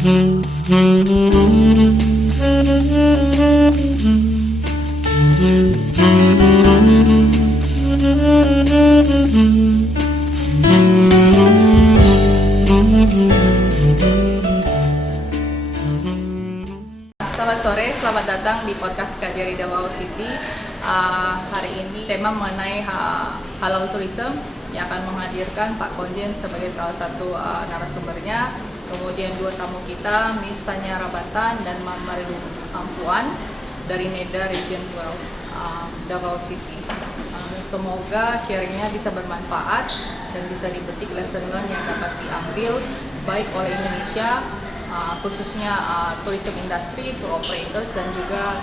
Selamat sore, selamat datang di podcast KJRI Davao City. Hari ini tema mengenai halal tourism yang akan menghadirkan Pak Konjen sebagai salah satu narasumbernya. Kemudian dua tamu kita, Miss Tanya Rabatan dan Mam Marilu Ampuan dari NEDA Region 12 Davao City. Semoga sharingnya bisa bermanfaat dan bisa dipetik lesson learn yang dapat diambil baik oleh Indonesia, khususnya tourism industry, tour operators, dan juga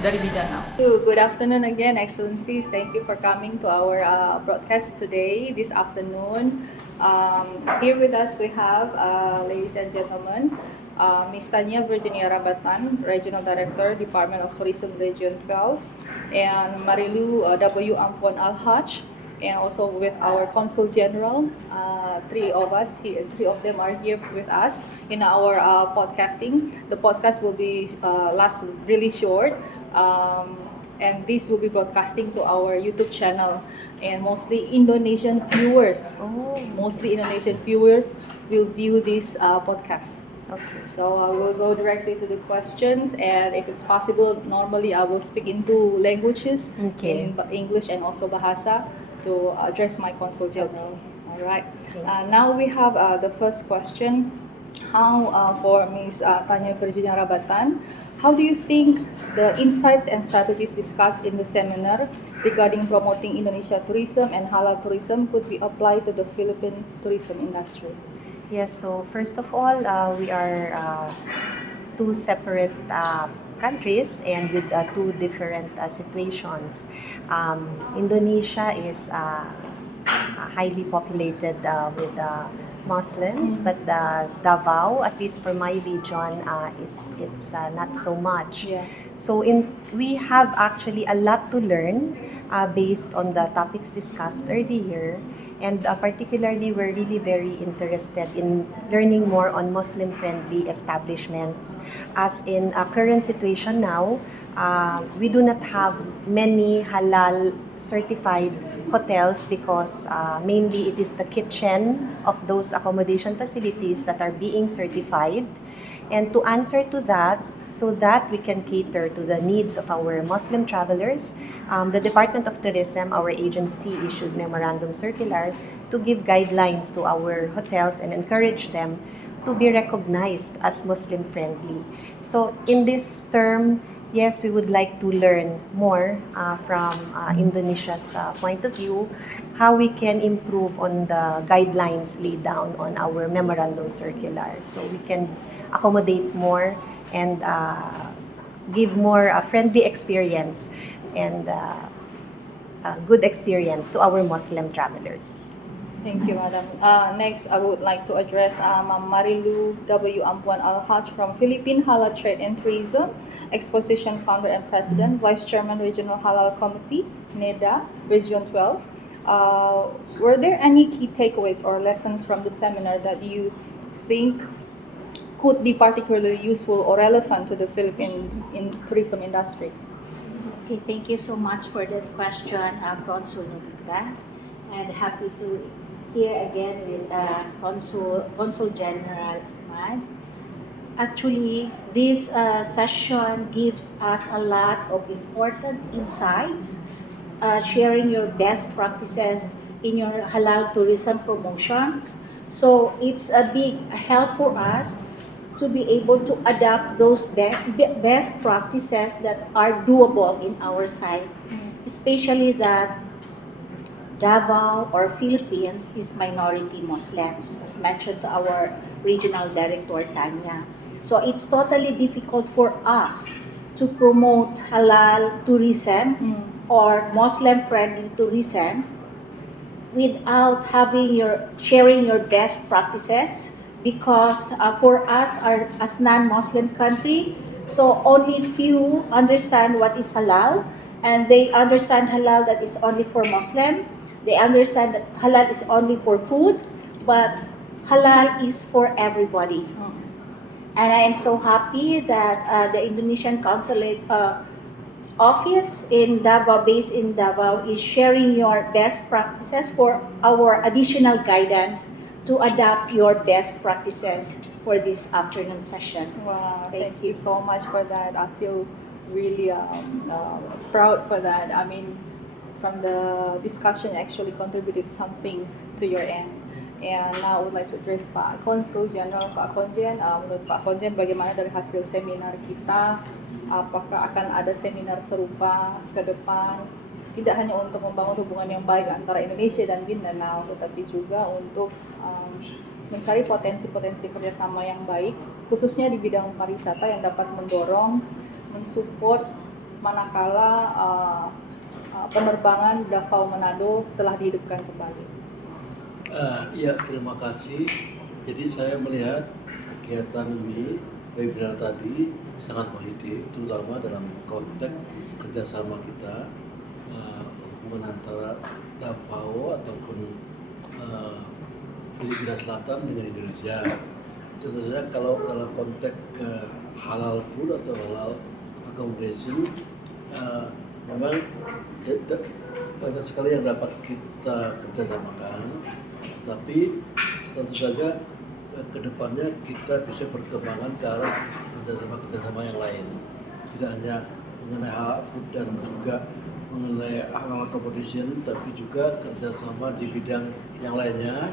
dari Mindanao. Good afternoon again, Excellencies. Thank you for coming to our broadcast today, this afternoon. Here with us we have, ladies and gentlemen, Ms. Tanya Virginia Rabatan, Regional Director, Department of Tourism Region 12, and Marilu W. Ampuan Al-Haj, and also with our Consul General. Three of them are here with us in our podcasting. The podcast will be last really short, and this will be broadcasting to our YouTube channel, and mostly Indonesian viewers. Mostly Indonesian viewers will view this podcast. Okay. So we'll go directly to the questions, and if it's possible, normally I will speak in two languages, Okay. in English and also Bahasa, to address my consul general. All right. Now we have the first question. For Ms. Tanya Virginia Rabatan, how do you think the insights and strategies discussed in the seminar regarding promoting Indonesia tourism and halal tourism could be applied to the Philippine tourism industry? Yes, so first of all, we are two separate countries and with two different situations. Indonesia is highly populated with Muslims, but Davao, at least for my region, it's not so much. Yeah. So we have actually a lot to learn based on the topics discussed earlier. And particularly, we're really very interested in learning more on Muslim-friendly establishments. As in a current situation now, we do not have many halal certified hotels because mainly it is the kitchen of those accommodation facilities that are being certified. And to answer to that, so that we can cater to the needs of our Muslim travelers, the Department of Tourism, our agency, issued memorandum circular to give guidelines to our hotels and encourage them to be recognized as Muslim-friendly. So in this term, yes, we would like to learn more from Indonesia's point of view, how we can improve on the guidelines laid down on our memorandum circular, so we can accommodate more and give more friendly experience and good experience to our Muslim travelers. Thank you, Madam. Next, I would like to address Ma'am Marilu W. Ampuan Al-Haj from Philippine Halal Trade and Tourism, Exposition Founder and President, Vice Chairman Regional Halal Committee, NEDA, Region 12. Were there any key takeaways or lessons from the seminar that you think could be particularly useful or relevant to the Philippines in tourism industry? Okay, thank you so much for that question, Consul Novita, and happy to here again with Consul General Ahmad. Actually, this session gives us a lot of important insights, sharing your best practices in your halal tourism promotions. So it's a big help for us to be able to adapt those best practices that are doable in our side, especially that Davao or Philippines is minority Muslims, as mentioned to our regional director, Tanya. So it's totally difficult for us to promote halal tourism or Muslim-friendly tourism without sharing your best practices, because for us as non-Muslim country, so only few understand what is halal, and they understand halal that is only for Muslim. They understand that halal is only for food, but halal is for everybody. And I am so happy that the Indonesian Consulate office in Davao, based in Davao, is sharing your best practices for our additional guidance to adapt your best practices for this afternoon session. Wow, Thank thank you you. so much for that. I feel really proud for that. I mean, from the discussion actually contributed something to your end. And now I would like to address Pak Konsul General. Pak Konjen, menurut Pak Konjen bagaimana dari hasil seminar kita? Apakah akan ada seminar serupa ke depan? Tidak hanya untuk membangun hubungan yang baik antara Indonesia dan Mindanao, tetapi juga untuk mencari potensi-potensi kerjasama yang baik, khususnya di bidang pariwisata yang dapat mendorong, mensupport manakala penerbangan Davao Manado telah dihidupkan kembali. Ya, terima kasih. Jadi saya melihat kegiatan ini, webinar tadi sangat positif, terutama dalam konteks kerjasama kita, hubungan antara Davao ataupun Filipina Selatan dengan Indonesia. Tentu saja kalau dalam konteks halal food atau halal accommodation, memang banyak sekali yang dapat kita kerjasamakan, tetapi tentu saja kedepannya kita bisa berkembangan ke arah kerjasama yang lain, tidak hanya mengenai halal food dan juga mengenai halal accommodation, tapi juga kerjasama di bidang yang lainnya,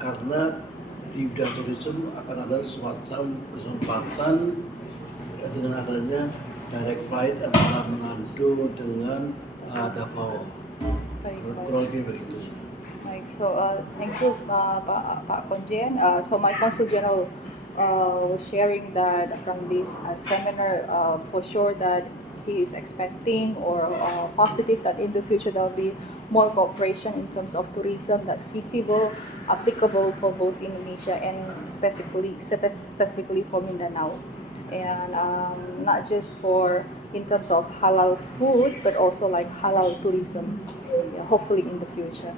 karena di bidang tourism akan ada semacam kesempatan dengan adanya direct flight antara Manado dengan Davao. Kurang lebih begitu. So thank you, Pak Konjen. So my Consul General was sharing that from this seminar, for sure that he is expecting or positive that in the future there will be more cooperation in terms of tourism that feasible, applicable for both Indonesia and specifically for Mindanao. And not just for in terms of halal food, but also like halal tourism, hopefully in the future.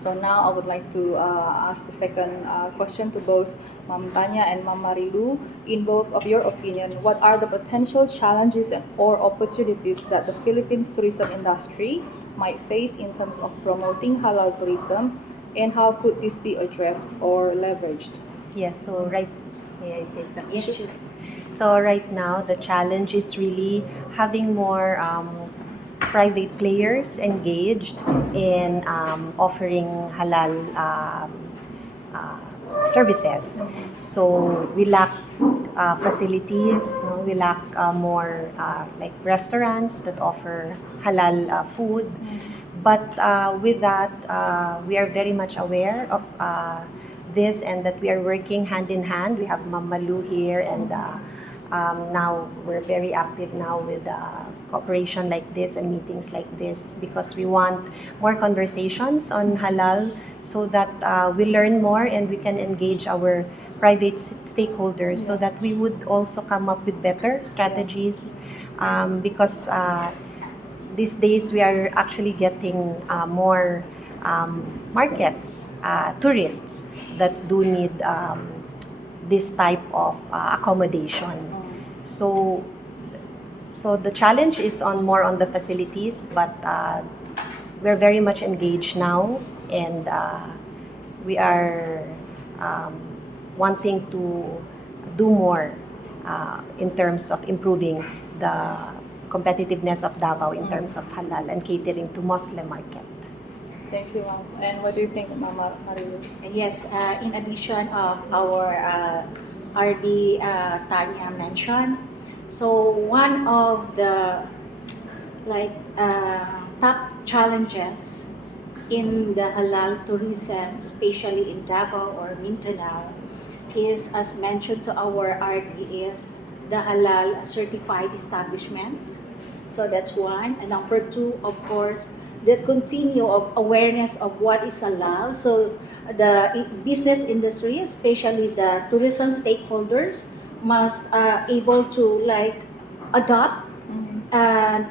So now I would like to ask the second question to both Mam Tanya and Mam Marilu. In both of your opinion, what are the potential challenges or opportunities that the Philippines tourism industry might face in terms of promoting halal tourism, and how could this be addressed or leveraged? Yes, so may I take that? Yes, sure. So right now, the challenge is really having more private players engaged in offering halal services. So we lack facilities, no? We lack more like restaurants that offer halal food. But with that, we are very much aware of this, and that we are working hand in hand. We have Mamalu here, and now we're very active now with cooperation like this and meetings like this, because we want more conversations on halal, so that we learn more and we can engage our private stakeholders, so that we would also come up with better strategies, because these days we are actually getting more markets, tourists that do need this type of accommodation. So the challenge is more on the facilities, but we're very much engaged now, and we are wanting to do more in terms of improving the competitiveness of Davao in terms of halal and catering to Muslim market. Thank you, Ma'am. And what do you think, Mama Marilu? Yes, in addition of our RD Tanya mentioned, so one of the top challenges in the halal tourism, especially in Davao or Mindanao, is, as mentioned to our RD, is the halal certified establishment. So that's one. And number two, of course, the continue of awareness of what is halal. So the business industry, especially the tourism stakeholders, must able to adopt and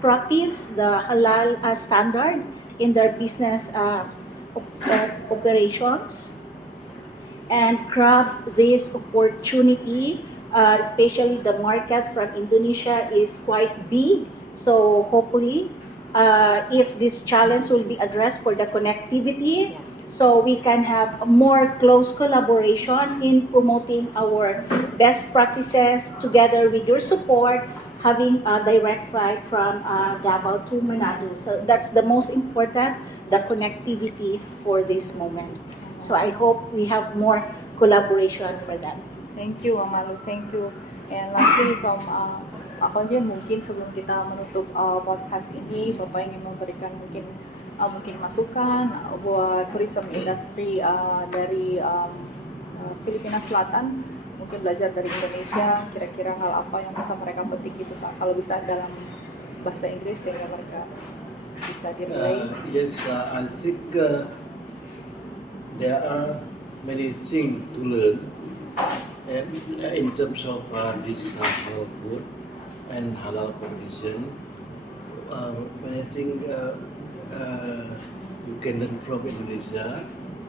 practice the halal standard in their business operations and grab this opportunity, especially the market from Indonesia is quite big. So hopefully, if this challenge will be addressed for the connectivity, so we can have a more close collaboration in promoting our best practices together with your support, having a direct flight from Davao to Manado. So that's the most important, the connectivity for this moment. So I hope we have more collaboration for that. Thank you, Malu. Thank you. And lastly, from Pak Konjen, mungkin sebelum kita menutup podcast ini, Bapak ingin memberikan mungkin masukan buat tourism industry dari Filipina Selatan, mungkin belajar dari Indonesia, kira-kira hal apa yang bisa mereka petik gitu Pak, kalau bisa dalam bahasa Inggris sehingga mereka bisa direlate. Yes, I think there are many things to learn, and in terms of this halal food and halal competition. Many things you can learn from Indonesia,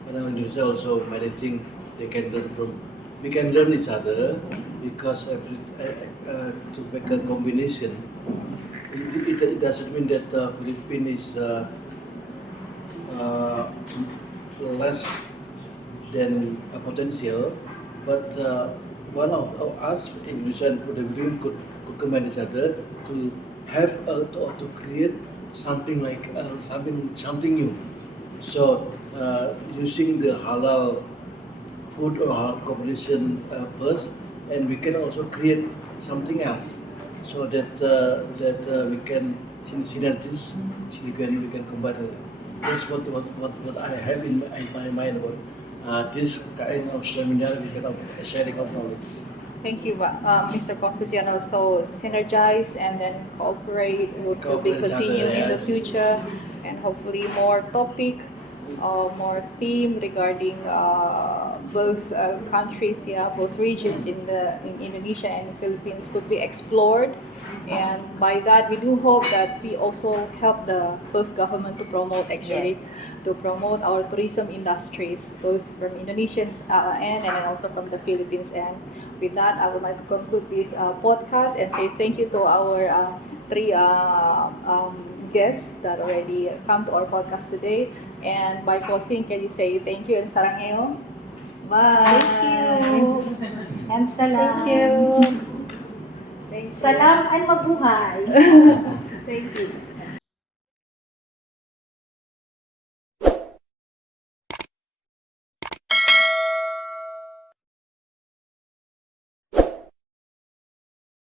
and Indonesia also many things they can learn from. We can learn each other because to make a combination. It doesn't mean that Philippines is less than a potential, but one of us, Indonesia and Philippines, could combine each other to have to create something like something new. So using the halal food or halal competition first, and we can also create something else, so that we can synergies, so we can combine it. That's what I have in my mind about this kind of seminar, this kind of sharing of knowledge. Thank you, Mr. Constitutional. So synergize and then cooperate will still be Cooperate continue in the yes. future, and hopefully more topic, more theme regarding both countries, both regions in Indonesia and Philippines could be explored. And by that, we do hope that we also help the both government to promote Yes. to promote our tourism industries, both from Indonesians end and then also from the Philippines end. With that, I would like to conclude this podcast and say thank you to our three guests that already come to our podcast today. And by closing, can you say thank you and saranghaeo? Bye. Thank you. And salam. Thank you. Thank you. Salam and mabuhay. Thank you.